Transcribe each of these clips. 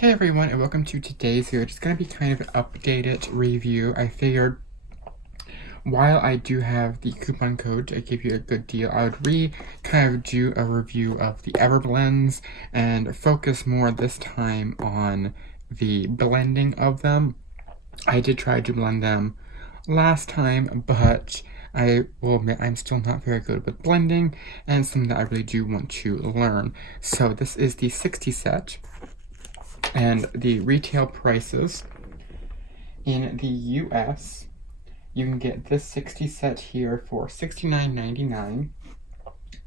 Hey everyone, and welcome to today's video. It's going to be kind of an updated review. I figured while I do have the coupon code to give you a good deal, I would kind of do a review of the Everblends and focus more this time on the blending of them. I did try to blend them last time, but I will admit I'm still not very good with blending, and it's something that I really do want to learn. So this is the 60 set. And the retail prices in the US, you can get this 60 set here for $69.99.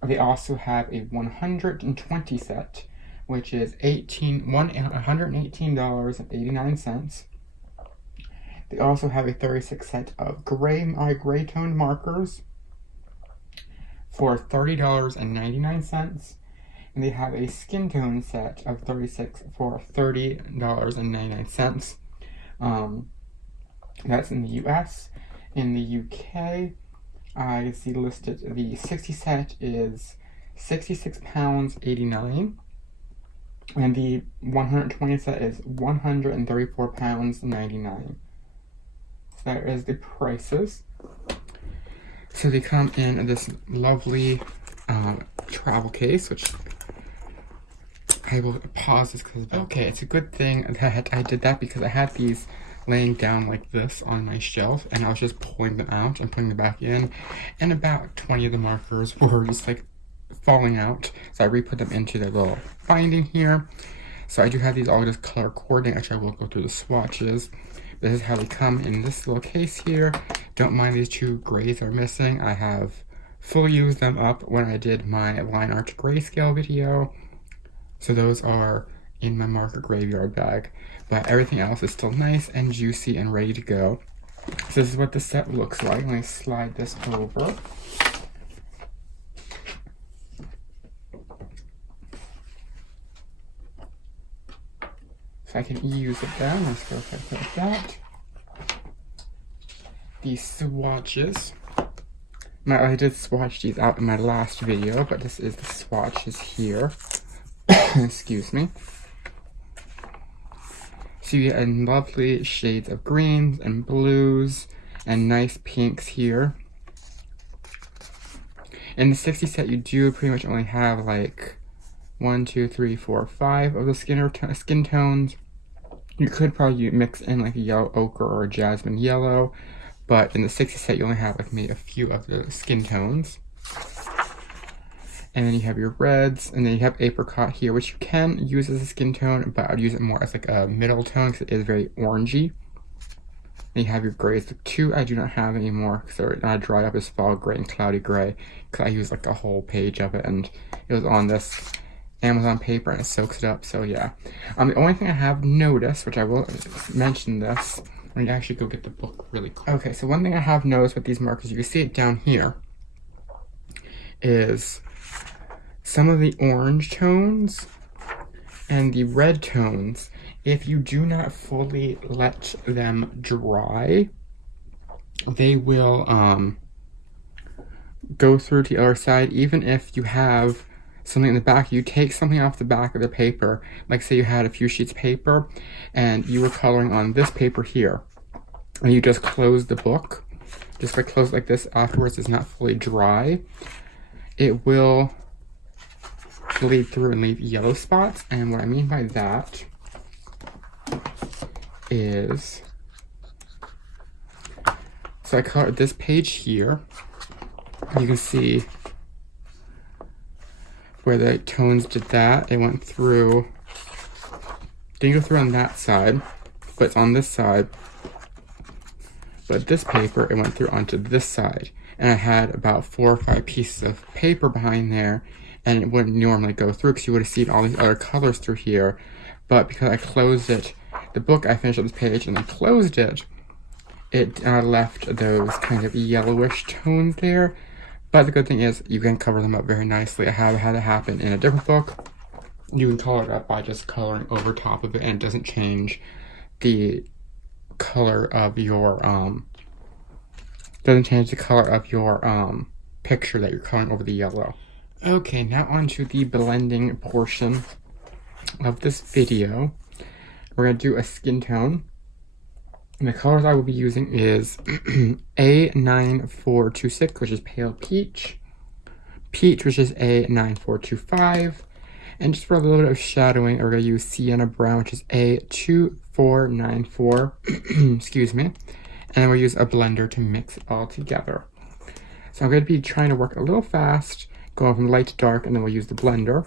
They also have a 120 set, which is $118.89. They also have a 36 set of gray toned markers for $30.99. And they have a skin tone set of 36 for $30.99. That's in the US. In the UK, I see listed the 60 set is £66.89, and the 120 set is £134.99. So that is the prices. So they come in this lovely travel case, which I will pause this because, okay, it's a good thing that I did that because I had these laying down like this on my shelf and I was just pulling them out and putting them back in, and about 20 of the markers were just like falling out, so I re-put them into the little binding here. So I do have these all just color coordinated, which I will go through the swatches. This is how they come in this little case here. Don't mind these two grays are missing. I have fully used them up when I did my line art grayscale video. So those are in my marker graveyard bag, but everything else is still nice and juicy and ready to go. So this is what the set looks like. Let me slide this over. So I can use it down. Let's go ahead like that. The swatches. I did swatch these out in my last video, but this is the swatches here. Excuse me. So you get lovely shades of greens and blues and nice pinks here. In the 60 set, you do pretty much only have like 1, 2, 3, 4, 5 of the skin tones. You could probably mix in like a yellow ochre or a jasmine yellow, but in the 60 set, you only have like maybe a few of the skin tones. And then you have your reds, and then you have apricot here, which you can use as a skin tone, but I'd use it more as like a middle tone because it is very orangey. Then you have your grays. The two I do not have anymore, so they're not dry up as fall gray and cloudy gray, because I used like a whole page of it, and it was on this Amazon paper, and it soaks it up, so yeah. The only thing I have noticed, which I will mention this, I'm gonna actually go get the book really quick. Okay, so one thing I have noticed with these markers, you can see it down here, is some of the orange tones and the red tones, if you do not fully let them dry, they will go through to the other side. Even if you have something in the back, you take something off the back of the paper, like say you had a few sheets of paper and you were coloring on this paper here, and you just close the book, just by close like this afterwards, it's not fully dry, it will bleed through and leave yellow spots. And what I mean by that is, so I colored this page here. You can see where the tones did that. It went through, didn't go through on that side, but it's on this side. But this paper, it went through onto this side. And I had about 4 or 5 pieces of paper behind there, and it wouldn't normally go through because you would have seen all these other colors through here. But because I closed it, the book, I finished up this page and then closed it, it left those kind of yellowish tones there. But the good thing is you can cover them up very nicely. I have had it happen in a different book. You can color it up by just coloring over top of it, and it doesn't change the color of your picture that you're coloring over the yellow. Okay, now on to the blending portion of this video. we're going to do a skin tone. And the colors I will be using is A9426, which is pale peach, peach, which is A9425, and just for a little bit of shadowing, we're going to use sienna brown, which is A2494, excuse me, and then we'll use a blender to mix it all together. So I'm going to be trying to work a little fast, going from light to dark, and then we'll use the blender.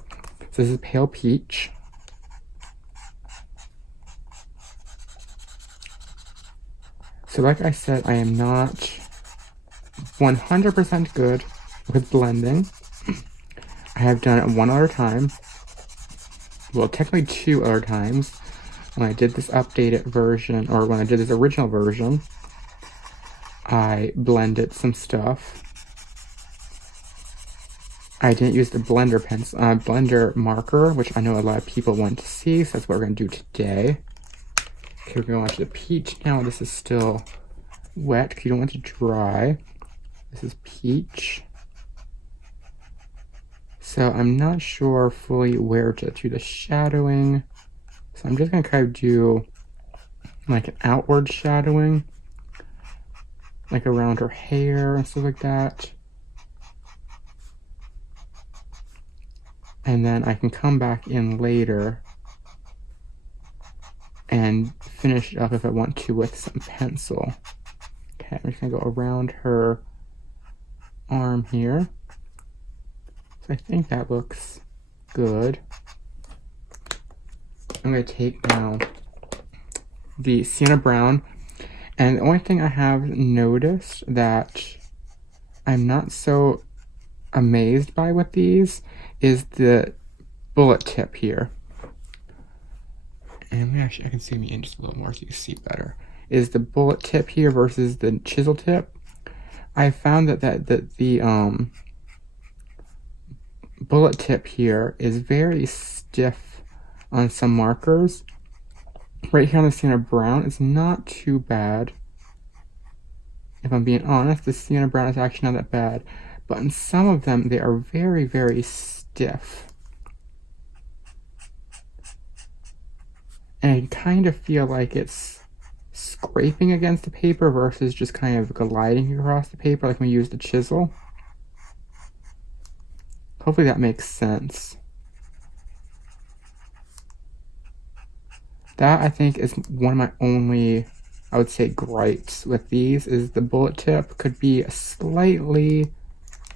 So this is pale peach. So like I said, I am not 100% good with blending. I have done it one other time. Well, technically 2 other times. When I did this updated version, or when I did this original version, I blended some stuff. I didn't use the blender pencil, blender marker, which I know a lot of people want to see, so that's what we're going to do today. Okay, we're going on to the peach now. This is still wet because you don't want it to dry. This is peach. So I'm not sure fully where to do the shadowing. So I'm just going to kind of do like an outward shadowing, like around her hair and stuff like that. And then I can come back in later and finish it up if I want to with some pencil. Okay, I'm just gonna go around her arm here. So I think that looks good. I'm gonna take now the sienna brown, and the only thing I have noticed that I'm not so amazed by with these is the bullet tip here. And actually, I can zoom in just a little more so you can see better. Is the bullet tip here versus the chisel tip. I found that the bullet tip here is very stiff on some markers. Right here on the sienna brown, it's not too bad. If I'm being honest, the sienna brown is actually not that bad. But in some of them, they are very, very stiff. And I kind of feel like it's scraping against the paper versus just kind of gliding across the paper like when we use the chisel. Hopefully that makes sense. That, I think, is one of my only, I would say, gripes with these, is the bullet tip could be slightly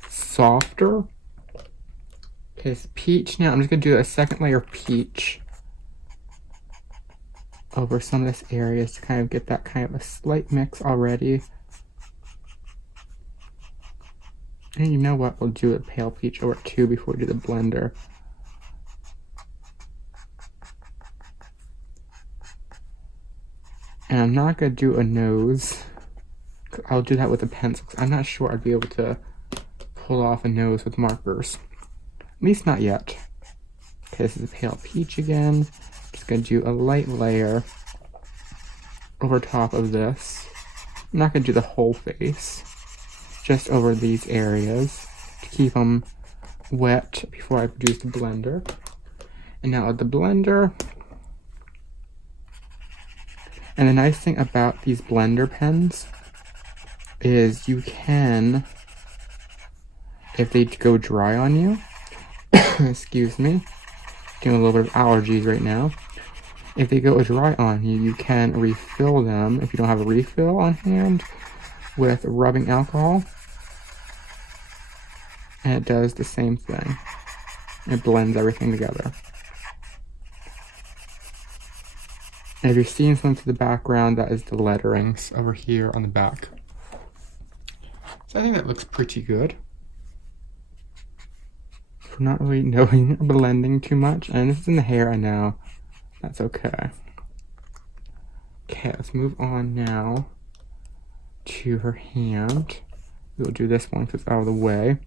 softer. Okay, it's peach now. I'm just going to do a second layer of peach over some of this area to kind of get that kind of a slight mix already. And you know what? We'll do a pale peach over too before we do the blender. And I'm not going to do a nose. I'll do that with a pencil. I'm not sure I'd be able to pull off a nose with markers. At least not yet. Okay, this is a pale peach again. Just going to do a light layer over top of this. I'm not going to do the whole face. Just over these areas to keep them wet before I produce the blender. And now with the blender. And the nice thing about these blender pens is you can, if they go dry on you, excuse me, getting a little bit of allergies right now. If they go dry on you, you can refill them, if you don't have a refill on hand, with rubbing alcohol. And it does the same thing. It blends everything together. And if you're seeing something to the background, that is the letterings over here on the back. So I think that looks pretty good. For not really knowing blending too much. And this is in the hair, I know. That's okay. Okay, let's move on now to her hand. We'll do this one because it's out of the way.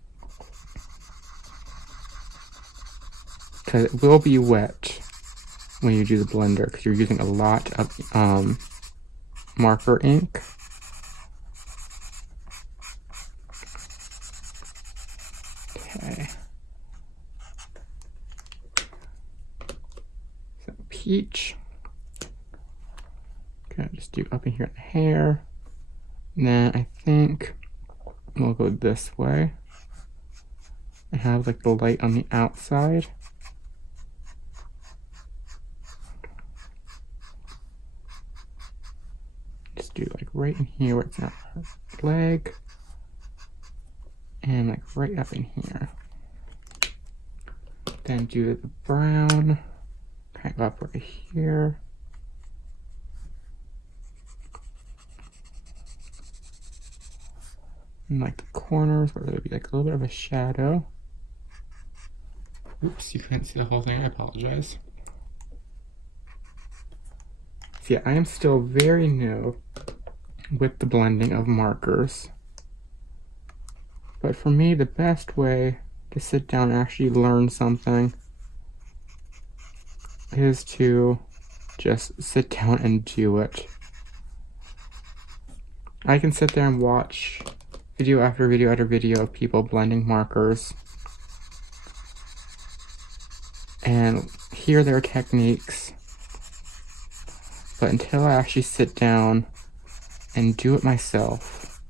Because it will be wet when you do the blender because you're using a lot of marker ink. Okay. So peach. gonna just do up in here in the hair. And then I think we'll go this way and have like the light on the outside. Just do like right in here where it's not her leg. And like right up in here. Then do the brown, kind of up right here. And like the corners where there'll be like a little bit of a shadow. Oops, you couldn't see the whole thing, I apologize. So yeah, I am still very new with the blending of markers. But for me, the best way to sit down and actually learn something is to just sit down and do it. I can sit there and watch video after video after video of people blending markers and hear their techniques, but until I actually sit down and do it myself,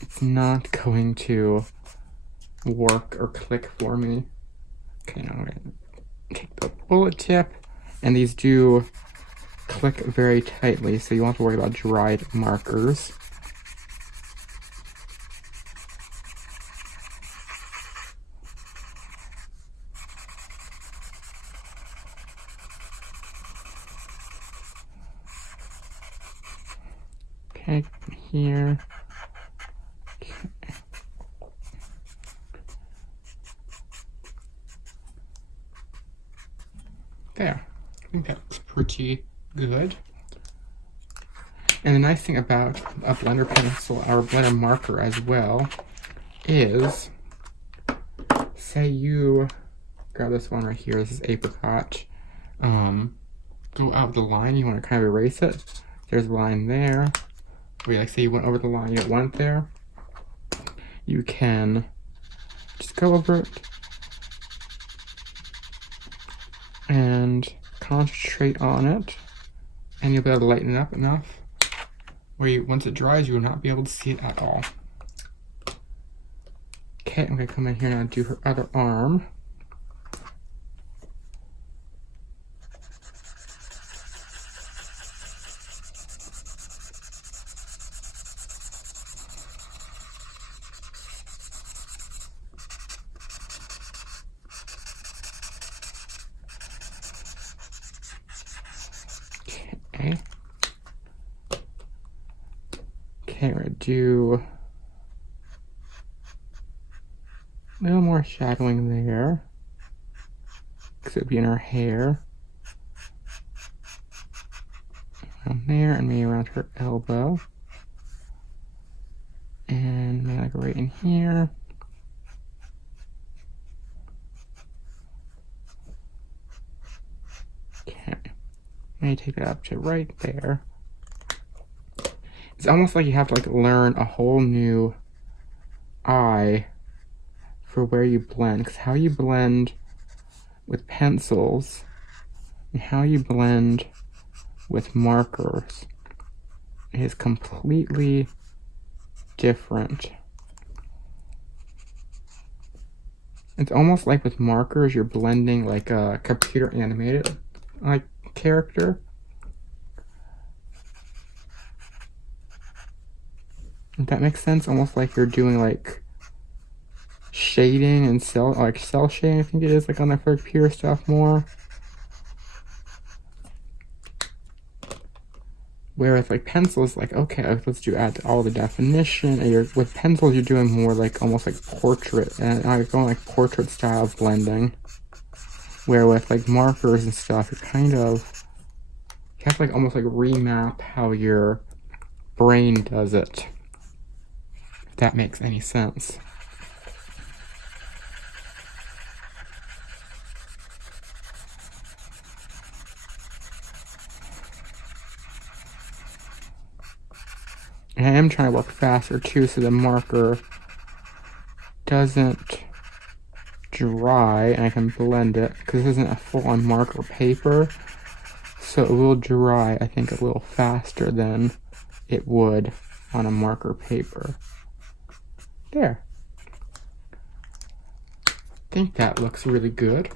it's not going to work or click for me. Okay, now I'm going to take the bullet tip, and these do click very tightly, so you don't have to worry about dried markers. Okay, here. Okay. There. I think that looks pretty good. And the nice thing about a blender pencil or a blender marker as well is, say you grab this one right here, this is apricot, go out the line, you want to kind of erase it. There's a line there. Where, like, say you went over the line, you don't want it there. You can just go over it and concentrate on it, and you'll be able to lighten it up enough where you, once it dries, you will not be able to see it at all. Okay, I'm gonna come in here now and do her other arm. Okay, we're gonna do a little more shadowing there, because it would be in her hair. Around there, and maybe around her elbow. And maybe like right in here. Okay, maybe take that up to right there. It's almost like you have to like learn a whole new eye for where you blend, because how you blend with pencils and how you blend with markers is completely different. It's almost like with markers you're blending like a computer animated like character. If that makes sense, almost like you're doing like shading and cell shading, I think it is, like on the computer stuff more. Whereas like pencils, like okay, let's do add all the definition. And with pencils, you're doing more like almost like portrait, and I'm going like portrait style blending. Where with like markers and stuff, you're kind of, you have to like almost like remap how your brain does it. If that makes any sense. And I am trying to work faster too, so the marker doesn't dry and I can blend it, because this isn't a full-on marker paper. So it will dry, I think, a little faster than it would on a marker paper. There. I think that looks really good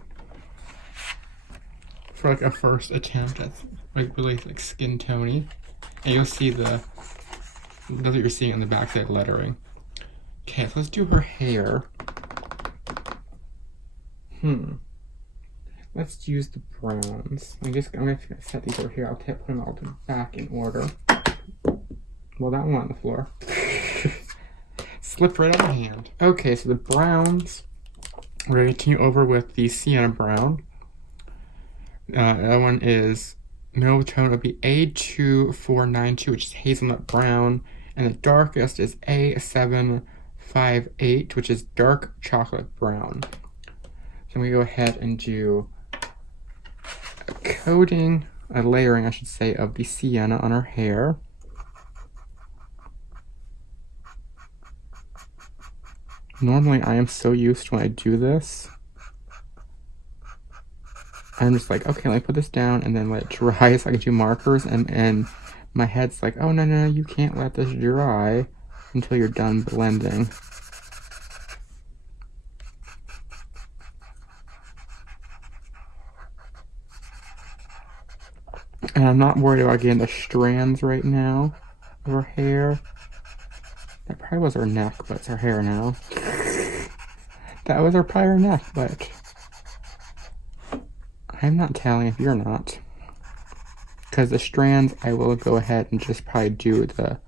for like a first attempt at like really like skin tony. And you'll see that's what you're seeing on the backside lettering. Okay, so let's do her hair. Let's use the browns. I'm gonna set these over here. I'll put them all back in order. Well, that one on the floor. Slipped right out of my hand. Okay, so the browns. We're gonna continue over with the sienna brown. That one is middle tone would be A2492, which is hazelnut brown, and the darkest is A758, which is dark chocolate brown. So we go ahead and do a coating, a layering, I should say, of the sienna on her hair. Normally, I am so used to when I do this. I'm just like, okay, let me put this down and then let it dry so I can do markers. And my head's like, oh, no, you can't let this dry until you're done blending. And I'm not worried about getting the strands right now of her hair. That probably was her neck, but it's her hair now. That was probably her neck, but I'm not telling if you're not. Because the strands, I will go ahead and just probably do the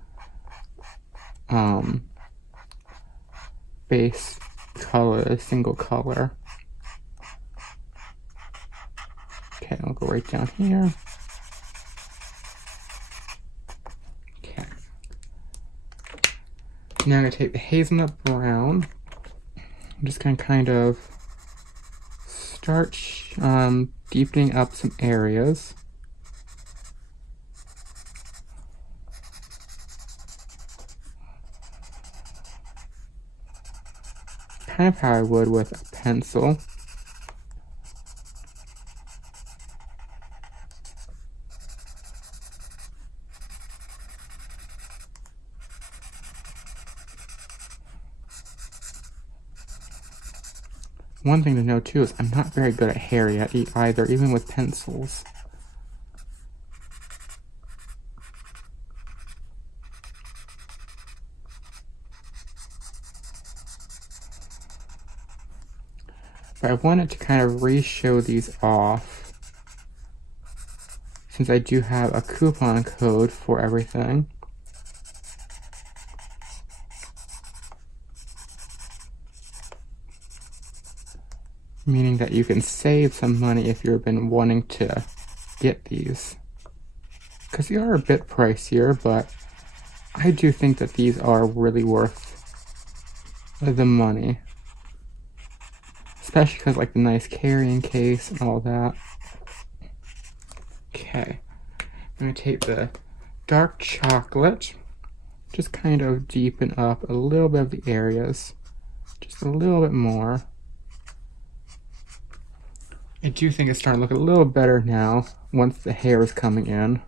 base color, a single color. Okay, I'll go right down here. Okay. Now I'm going to take the hazelnut brown. I'm just going to kind of start deepening up some areas. Kind of how I would with a pencil. One thing to know too is I'm not very good at hair yet either, even with pencils. But I wanted to kind of re-show these off, since I do have a coupon code for everything. Meaning that you can save some money if you've been wanting to get these. Because they are a bit pricier, but I do think that these are really worth the money. Especially because like the nice carrying case and all that. Okay. I'm going to take the dark chocolate. Just kind of deepen up a little bit of the areas. Just a little bit more. I do think it's starting to look a little better now once the hair is coming in.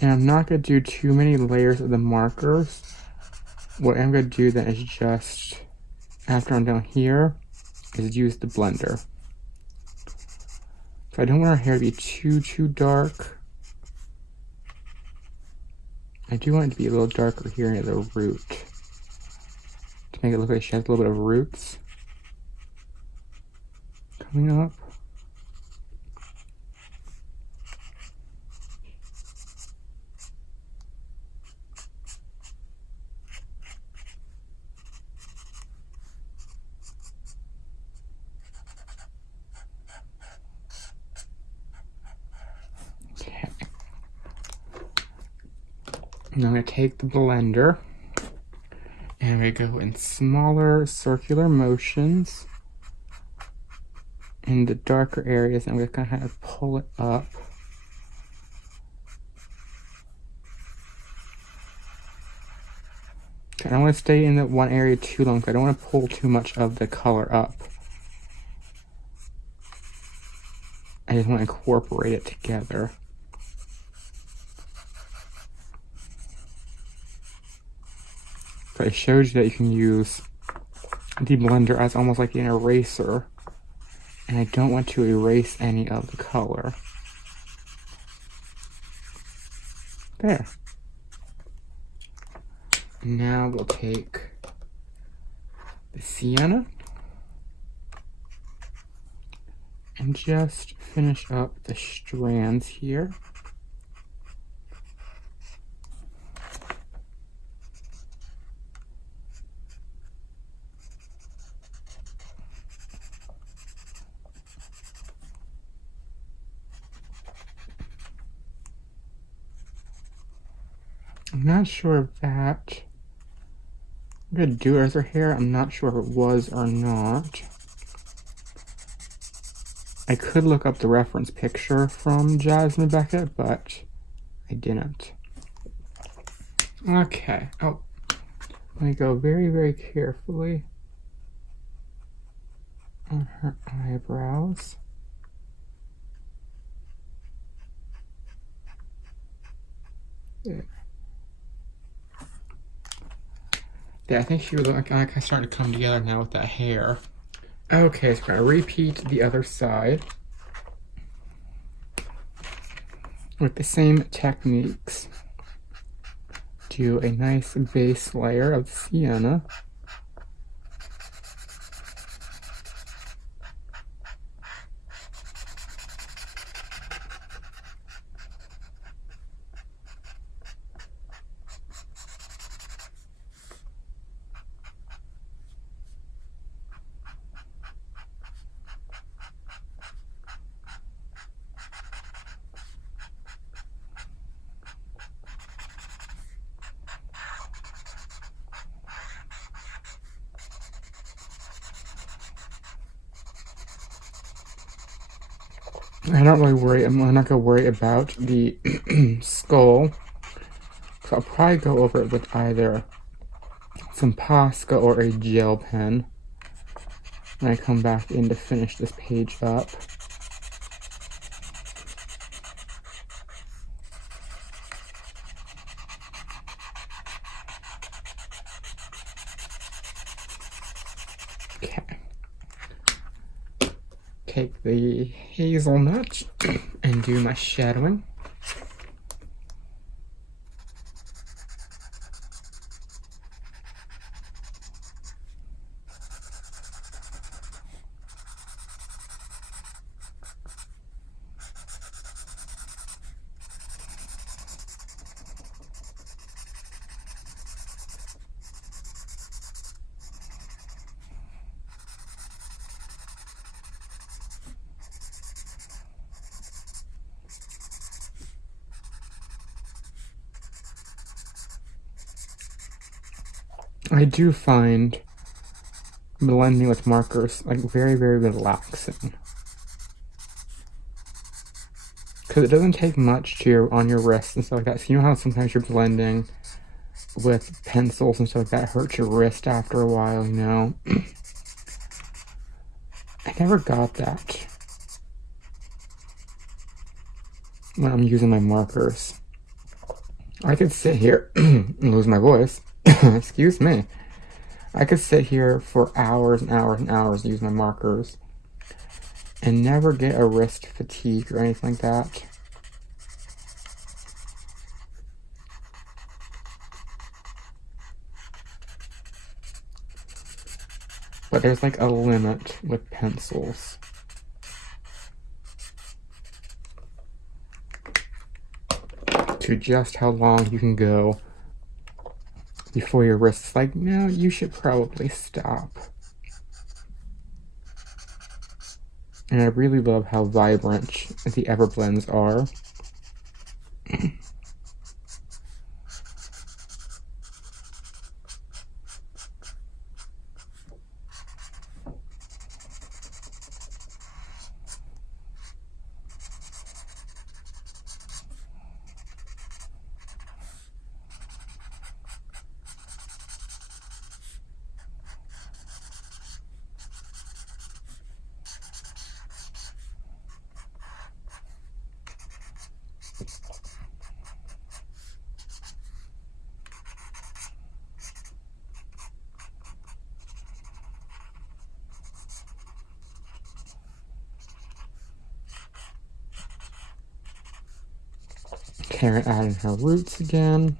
And I'm not going to do too many layers of the markers. What I'm going to do then is just, after I'm down here, is use the blender. So I don't want our hair to be too dark. I do want it to be a little darker here near the root, to make it look like she has a little bit of roots coming up. Okay. Now I'm going to take the blender and we go in smaller circular motions in the darker areas, and we're going to kind of pull it up. I don't want to stay in that one area too long. I don't want to pull too much of the color up. I just want to incorporate it together. But I showed you that you can use the blender as almost like an eraser. And I don't want to erase any of the color. There. Now we'll take the sienna and just finish up the strands here. I'm not sure if that I'm gonna do it as her hair. I'm not sure if it was or not. I could look up the reference picture from Jasmine Beckett, but I didn't. Okay. Oh, let me go very, very carefully on her eyebrows. There. Yeah, I think she was like kind of starting to come together now with that hair. Okay, so we're going to repeat the other side with the same techniques. Do a nice base layer of sienna. I'm not going to worry about the skull. So I'll probably go over it with either some Posca or a gel pen when I come back in to finish this page up. Okay. Take the hazelnut and do my shadowing. I do find blending with markers like very, very relaxing. Because it doesn't take much on your wrists and stuff like that. So you know how sometimes you're blending with pencils and stuff like that hurts your wrist after a while, you know? I never got that when I'm using my markers. I could sit here and lose my voice. Excuse me. I could sit here for hours and hours and hours and use my markers and never get a wrist fatigue or anything like that. But there's like a limit with pencils. To just how long you can go before your wrist's like, no, you should probably stop. And I really love how vibrant the Everblends are. Carrot adding her roots again.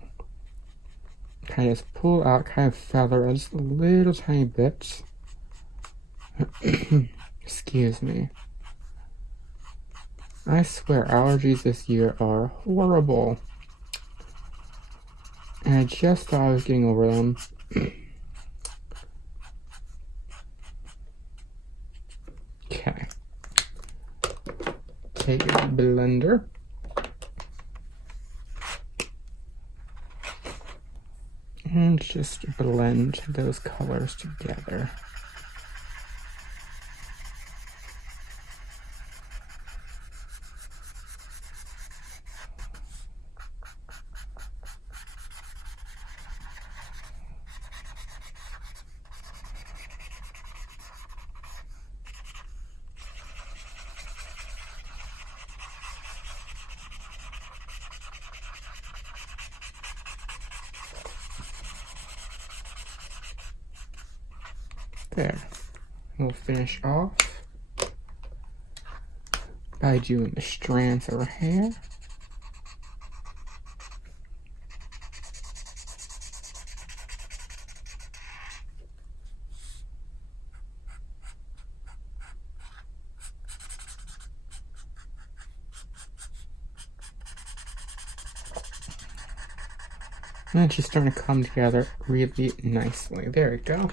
Kind of just pull out, kind of feather just a little tiny bit. Excuse me. I swear allergies this year are horrible. And I just thought I was getting over them. Okay. Take a blender. And just blend those colors together. There. We'll finish off by doing the strands of her hair. And she's starting to come together really nicely. There we go.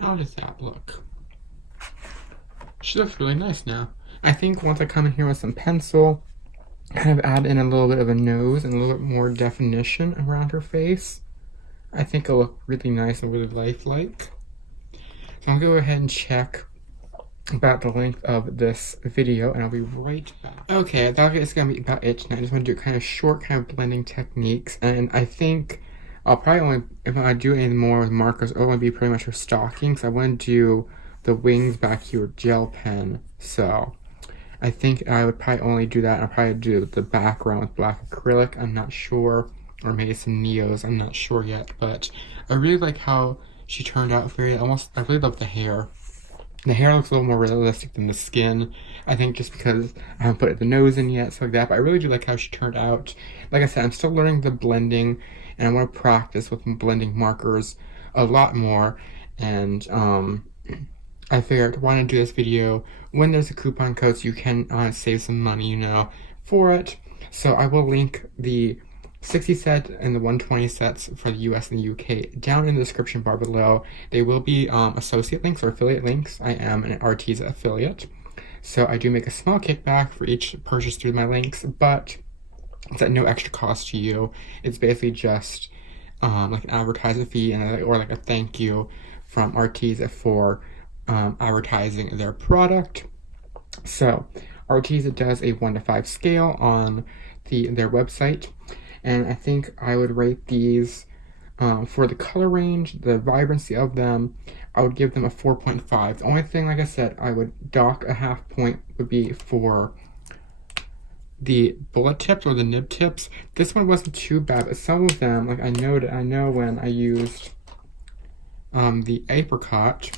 How does that look? She looks really nice now. I think once I come in here with some pencil, kind of add in a little bit of a nose and a little bit more definition around her face, I think it'll look really nice and really lifelike. So I'll go ahead and check about the length of this video, and I'll be right back. Okay, I thought it's gonna be about it tonight. I just want to do kind of short, kind of blending techniques, and I think I'll probably only, if I do any more with markers, it'll only be pretty much for stocking, so I want to do the wings back here with gel pen. So I think I would probably only do that. I'll probably do the background with black acrylic. I'm not sure, or maybe some neos. I'm not sure yet, but I really like how she turned out. I really love the hair. The hair looks a little more realistic than the skin. I think just because I haven't put the nose in yet, so like that. But I really do like how she turned out. Like I said, I'm still learning the blending, and I want to practice with blending markers a lot more. And I figured why not do this video when there's a coupon code so you can save some money, you know, for it. So I will link the 60 set and the 120 sets for the US and the UK down in the description bar below. They will be associate links or affiliate links. I am an Arteza affiliate, so I do make a small kickback for each purchase through my links, but it's at no extra cost to you. It's basically just like an advertising fee or like a thank you from Arteza for advertising their product. So Arteza does a 1 to 5 scale on their website, and I think I would rate these for the color range, the vibrancy of them, I would give them a 4.5. The only thing, like I said, I would dock a half point would be for the bullet tips or the nib tips. This one wasn't too bad, but some of them, like I know when I used the apricot,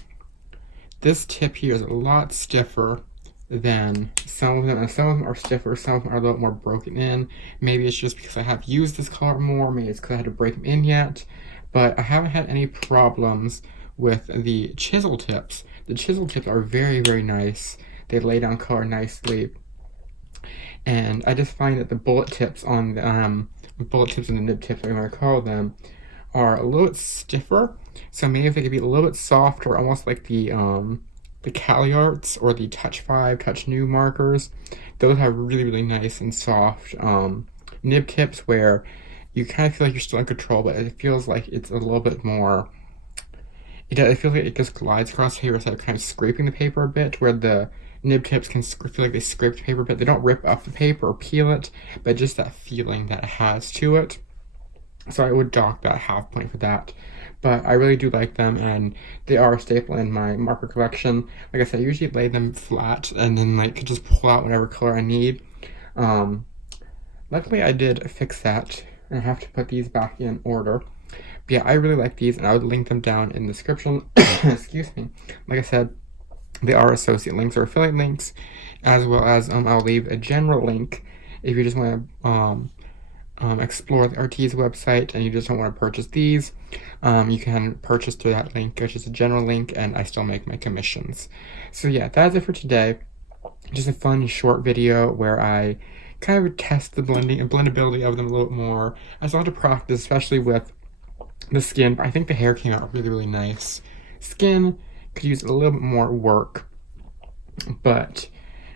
this tip here is a lot stiffer than some of them, and some of them are stiffer, some of them are a little more broken in. Maybe it's just because I have used this color more, maybe it's because I had to break them in yet, but I haven't had any problems with the chisel tips. The chisel tips are very, very nice. They lay down color nicely, and I just find that the bullet tips on the bullet tips and the nib tips, whatever I call them, are a little bit stiffer. So maybe if they could be a little bit softer, almost like the Cali Arts or the Touch 5, Touch New markers. Those have really, really nice and soft nib tips where you kind of feel like you're still in control, but it feels like it's a little bit more, it feels like it just glides across here instead of kind of scraping the paper a bit, where the nib tips can feel like they scrape the paper a bit. They don't rip up the paper or peel it, but just that feeling that it has to it. So I would dock that half point for that. But I really do like them, and they are a staple in my marker collection. Like I said, I usually lay them flat and then like just pull out whatever color I need. Luckily I did fix that, and I have to put these back in order. But yeah, I really like these, and I would link them down in the description. Excuse me. Like I said, they are associate links or affiliate links, as well as I'll leave a general link if you just want to explore the Arteza website and you just don't want to purchase these, you can purchase through that link, which is a general link, and I still make my commissions. So yeah, that's it for today. Just a fun short video where I kind of test the blending and blendability of them a little bit more. I still have to practice, especially with the skin, but I think the hair came out really, really nice. Skin could use a little bit more work, but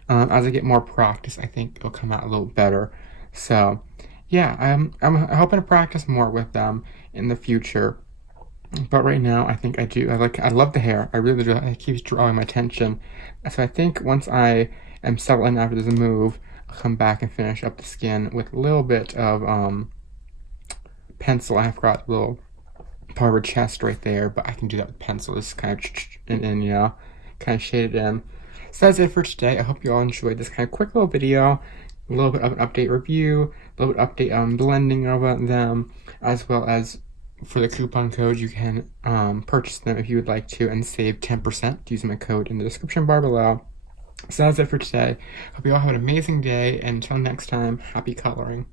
as I get more practice, I think it'll come out a little better. So yeah, I'm hoping to practice more with them in the future. But right now, I think I love the hair. I really do. It keeps drawing my attention. So I think once I am settled in after this move, I'll come back and finish up the skin with a little bit of pencil. I've got a little part of her chest right there, but I can do that with pencil. Just kind of and you know, kind of shade it in. So that's it for today. I hope you all enjoyed this kind of quick little video. A little bit of an update review, a little bit of update on blending of them, as well as for the coupon code, you can purchase them if you would like to and save 10% using my code in the description bar below. So that's it for today. Hope you all have an amazing day, and until next time, happy coloring.